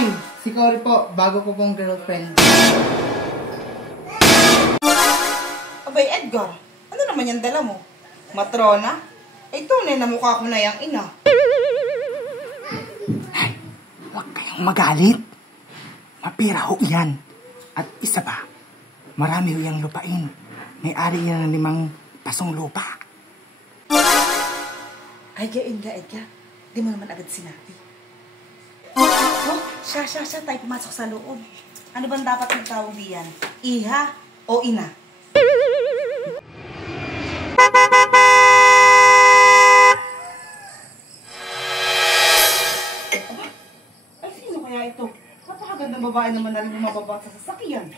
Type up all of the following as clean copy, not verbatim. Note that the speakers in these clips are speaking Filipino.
Nay, si Cory po, bago ko pong girlfriend. Abay, Edgar, ano naman yung dala mo? Matrona? Ay, tunay na mukha ko na yung ina. Ay, huwag kayong magalit. Mapira ho yan. At isa pa, marami ho yung lupain. May-ari yan ng 5 pasong lupa. Ay, gain ka, Edgar. Di mo naman agad sinabi. Oh, siya, tayo pumasok sa loob. Ano bang dapat ng tawag diyan? Iha o ina? Ay, sino kaya ito? Napakagandang babae naman na rin bumababa sa sasakyan.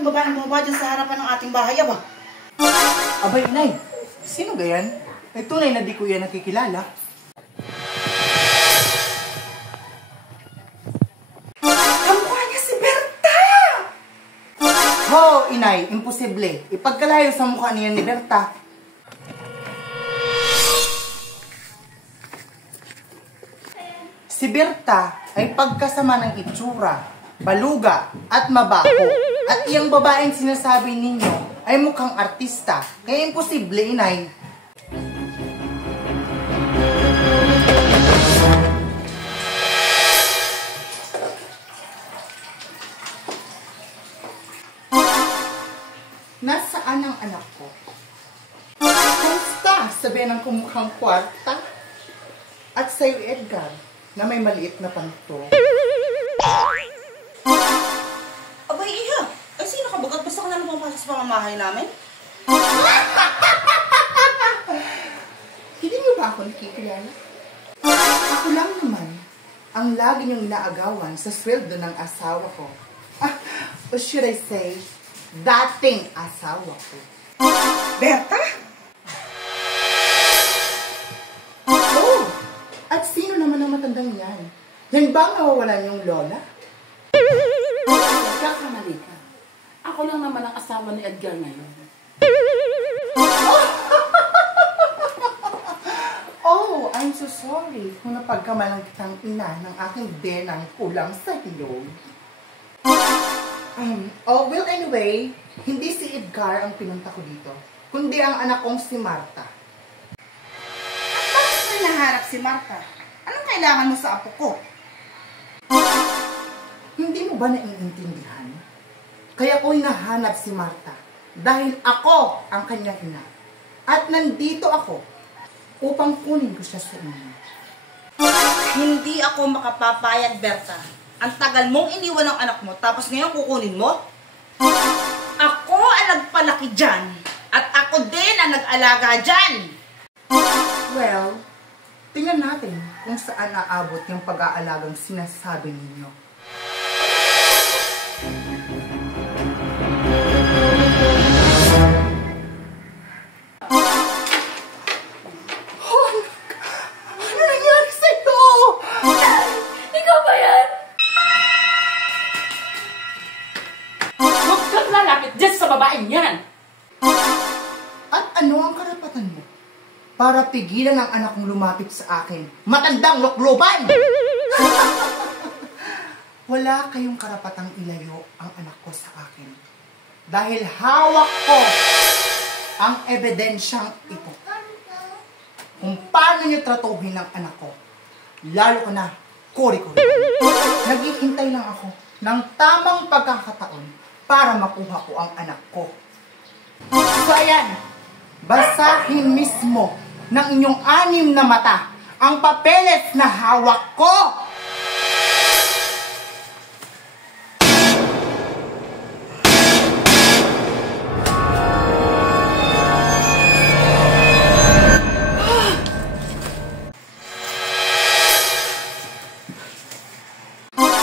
Babaeng bumaba dyan sa harapan ng ating bahay, ba? Abay, Nay, sino gayan? Ay, tunay na di ko yan nakikilala. Kamukha niya si Berta! Ho, Inay, imposible. Ipagkalayo sa mukha niya ni Berta. Si Berta ay pagkasama ng itsura, baluga, at mabaho. At iyang babaeng sinasabi ninyo ay mukhang artista. Kaya imposible, Inay. Nasaan ang anak ko? Kumusta? Sabihan ng kumukhang kwarta. At sa'yo, Edgar, na may maliit na panto. Abay, Iha! Ay, sino ka? Bagat basta ka na lumapasok sa pamamahay namin? Hindi niyo ba ako nakikilala? Ako lang naman ang lagi niyong inaagawan sa sweldo ng asawa ko. Or should I say, dating asawa ko. Berta? Oh! At sino naman ang matandang yan? Yan ba nawawalan yung lola? Kakamali ka. Ako lang naman ang asawa ni Edgar ngayon. Oh, I'm so sorry kung napagkamalang kitang ina ng aking benang kulang sa hilog. Well, anyway, hindi si Edgar ang pinunta ko dito, kundi ang anak kong si Marta. At bakit mo hinaharap si Marta? Anong kailangan mo sa apo ko? Hindi mo ba naiintindihan? Kaya ko hinahanap si Marta dahil ako ang kanyang ina. At nandito ako upang kunin ko siya sa inyo. Hindi ako makapapayag, Berta. Ang tagal mong iniwan ng anak mo, tapos ngayon kukunin mo? Ako ang nagpalaki dyan. At ako din ang nag-alaga dyan. Well, tingnan natin kung saan aabot yung pag-aalagang sinasabi ninyo. Ano nangyari sa'yo? Ikaw ba yan? Huwag kang lalapit dyan sa babaeng yan! At ano ang karapatan mo para pigilan ang anak kong lumapit sa akin? Matandang lokloban! Wala kayong karapatang ilayo ang anak ko sa akin. Dahil hawak ko ang ebidensyang ito. Kung paano niyo tratuhin ang anak ko. Lalo ko na, Cory. Naghihintay lang ako ng tamang pagkakataon para makuha ko ang anak ko. So ayan, basahin mismo ng inyong 6 na mata ang papeles na hawak ko.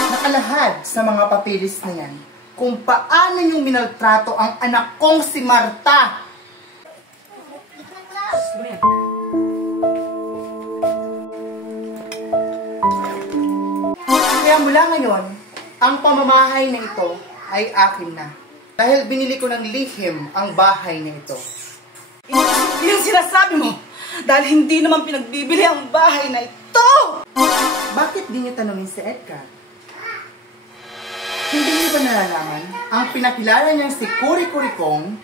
Nakalahad sa mga papeles na yan kung paano niyong minaltrato ang anak kong si Marta. mula ngayon, ang pamamahay na ito ay akin na. Dahil binili ko ng lihim ang bahay na ito. Yung sinasabi mo, dahil hindi naman pinagbibili ang bahay na ito! Bakit di niyo tanungin si Edgar? Hindi niyo ba nalalaman ang pinakilala niyang si Kuri Kurikong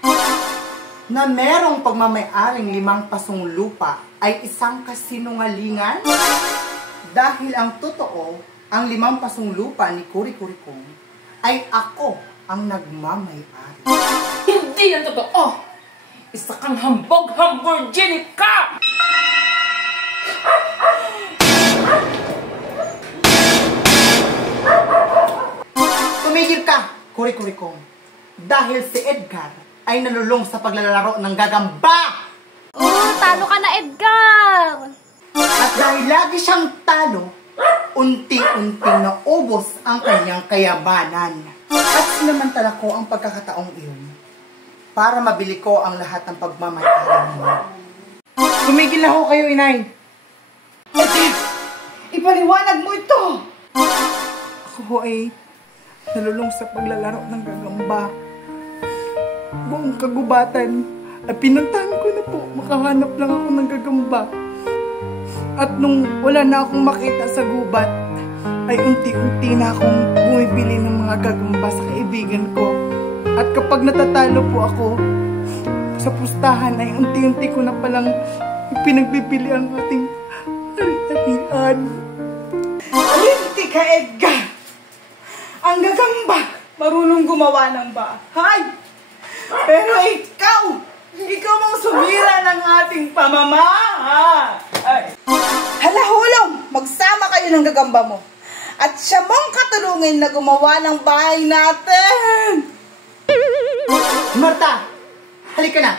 na merong pagmamay-aring 5 pasong lupa ay isang kasinungalingan? Dahil ang totoo, ang 5 pasong lupa ni Kuri Kurikong ay ako ang nagmamay-ari. Hindi yan totoo! Isa kang hambog-hamburgini ka! Tumigil ka, Kuri Kurikong. Dahil si Edgar ay nalulong sa paglalaro ng gagamba. Oh, talo ka na, Edgar! At dahil lagi siyang talo, unti-unting naubos ang kanyang kayamanan. At sinamantala ko ang pagkakataong iyon para mabili ko ang lahat ng pagmamay-ari niyo. Tumigil na ho kayo, inay. Edgar, ipaliwanag mo ito! Ako ho ay nalulong sa paglalaro ng gagamba. Buong kagubatan ay pinuntahan ko na po. Makahanap lang ako ng gagamba. At nung wala na akong makita sa gubat, ay unti-unti na akong bumibili ng mga gagamba sa kaibigan ko. At kapag natatalo po ako sa pustahan, ay unti-unti ko na palang pinagbibili ang ating ari-arian. Linti ka, Edgar! Ang gagamba, marunong gumawa ng bahay. Pero ikaw ang sumira ng ating pamamahay. Hala, hulong, magsama kayo ng gagamba mo. At siya mong katulungin na gumawa ng bahay natin. Marta, halika na.